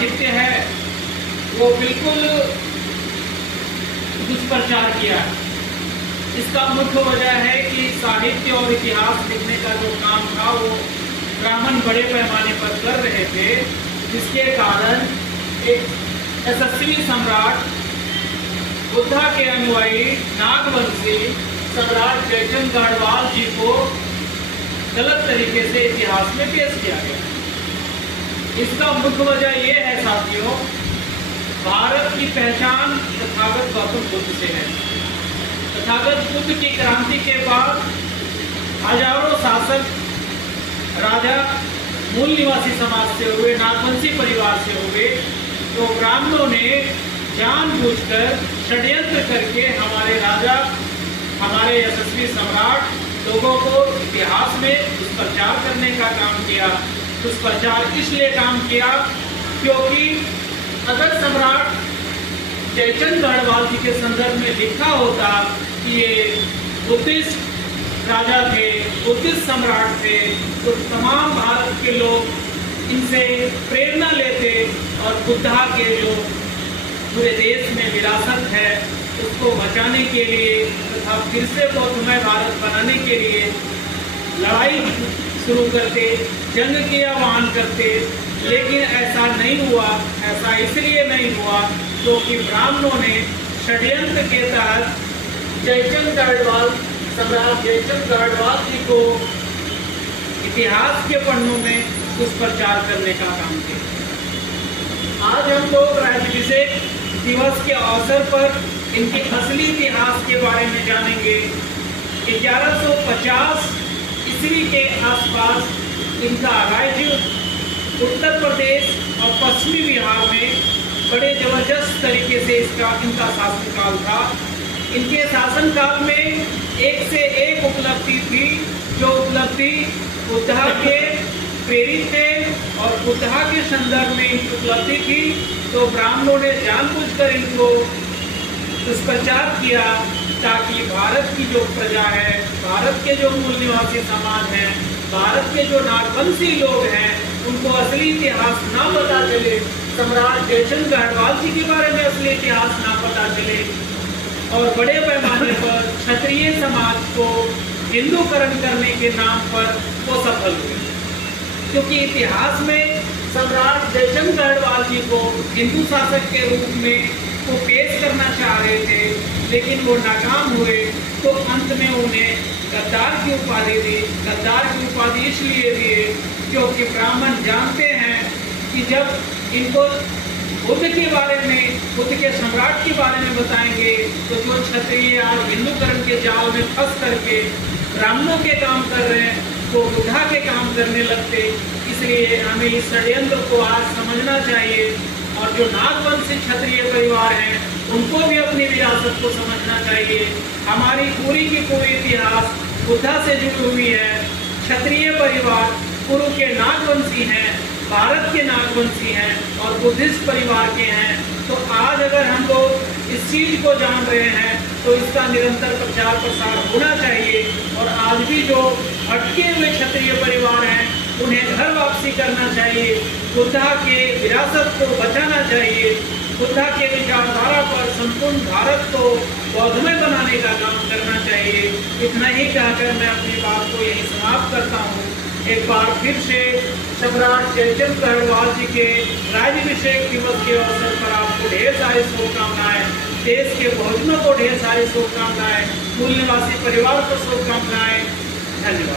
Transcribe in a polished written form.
साहित्य है वो बिल्कुल दुष्प्रचार किया। इसका मुख्य वजह है कि साहित्य और इतिहास लिखने का जो काम था वो ब्राह्मण बड़े पैमाने पर कर रहे थे, जिसके कारण एक यशस्वी सम्राट बुद्धा के अनुयायी नागवंशी सम्राट जयचंद गढ़वाल जी को गलत तरीके से इतिहास में पेश किया गया। इसका मुख्य वजह यह है साथियों, भारत की पहचान तथागत गौतम बुद्ध से है। तथागत बुद्ध की क्रांति के बाद हजारों शासक राजा मूल निवासी समाज से हुए, नागवंशी परिवार से हुए। तो ब्राह्मणों ने जानबूझकर षड्यंत्र करके हमारे राजा, हमारे यशस्वी सम्राट लोगों को इतिहास में दुष्प्रचार करने का काम किया। दुष्प्रचार इसलिए काम किया क्योंकि अगर सम्राट जयचंद गढ़वाल जी के संदर्भ में लिखा होता कि ये बुद्धिस्ट राजा थे, बुद्धिस्ट सम्राट थे, तो तमाम भारत के लोग इनसे प्रेरणा लेते और बुद्धा के जो पूरे देश में विरासत है उसको बचाने के लिए तथा फिर से बौद्धमय भारत बनाने के लिए लड़ाई शुरू करते, जंग के आह्वान करते। लेकिन ऐसा नहीं हुआ। ऐसा इसलिए नहीं हुआ क्योंकि ब्राह्मणों ने षड्यंत्र के तहत जयचंद गढ़वाल, सम्राट जयचंद गढ़वाल जी को इतिहास के पन्नों में दुष्प्रचार करने का काम किया। आज हम लोग राज्याभिषेक दिवस के अवसर पर इनके असली इतिहास के बारे में जानेंगे। 1150 ईस्वी के आसपास इनका राज्य उत्तर प्रदेश और पश्चिमी बिहार में बड़े जबरदस्त तरीके से इनका शासनकाल था। इनके शासनकाल में एक से एक उपलब्धि थी, जो उपलब्धि बुद्धा के प्रेरित थे और बुद्धा के संदर्भ में इनकी उपलब्धि थी। तो ब्राह्मणों ने जानबूझकर इनको दुष्प्रचार किया ताकि भारत की जो प्रजा है, भारत के जो मूल निवासी समाज हैं, भारत के जो नागवंशी लोग हैं, उनको असली इतिहास ना पता चले, सम्राट जयचंद गढ़वाल जी के बारे में असली इतिहास ना पता चले और बड़े पैमाने पर क्षत्रिय समाज को हिंदूकरण करने के नाम पर वो सफल हुए। क्योंकि इतिहास में सम्राट जयचंद गढ़वाल जी को हिंदू शासक के रूप में वो पेश करना चाह रहे थे, लेकिन वो नाकाम हुए। तो अंत में उन्हें गद्दार की उपाधि दी। गद्दार की उपाधि इसलिए दिए क्योंकि ब्राह्मण जानते हैं कि जब इनको बुद्ध के बारे में, बुद्ध के सम्राट के बारे में बताएंगे तो जो क्षत्रिय आज हिंदूकरण के जाल में फंस करके ब्राह्मणों के काम कर रहे हैं वो बुद्धा के काम करने लगते। इसलिए हमें इस षड्यंत्र को आज समझना चाहिए और जो नागवंशी क्षत्रिय परिवार हैं उनको भी अपनी विरासत को समझना चाहिए। हमारी पूरी की पूरी इतिहास बुद्धा से जुड़ी हुई है। क्षत्रिय परिवार पूर्व के नागवंशी हैं, भारत के नागवंशी हैं और बुद्धिस्ट परिवार के हैं। तो आज अगर हम लोग इस चीज को जान रहे हैं तो इसका निरंतर प्रचार प्रसार होना चाहिए और आज भी जो अटके हुए क्षत्रिय परिवार हैं उन्हें घर वापसी करना चाहिए, बुद्धा के विरासत को बचाना चाहिए, बुद्धा के विचारधारा पर संपूर्ण भारत को बौद्धमय बनाने का काम करना चाहिए। इतना ही कहकर मैं अपनी बात को यही समाप्त करता हूँ। एक बार फिर से सम्राट जयचंद गढ़वाल जी के राज्याभिषेक दिवस के अवसर पर आपको ढेर सारी शुभकामनाएं, देश के बहुजनों को ढेर सारी शुभकामनाएं, मूल निवासी परिवार को शुभकामनाएं। धन्यवाद।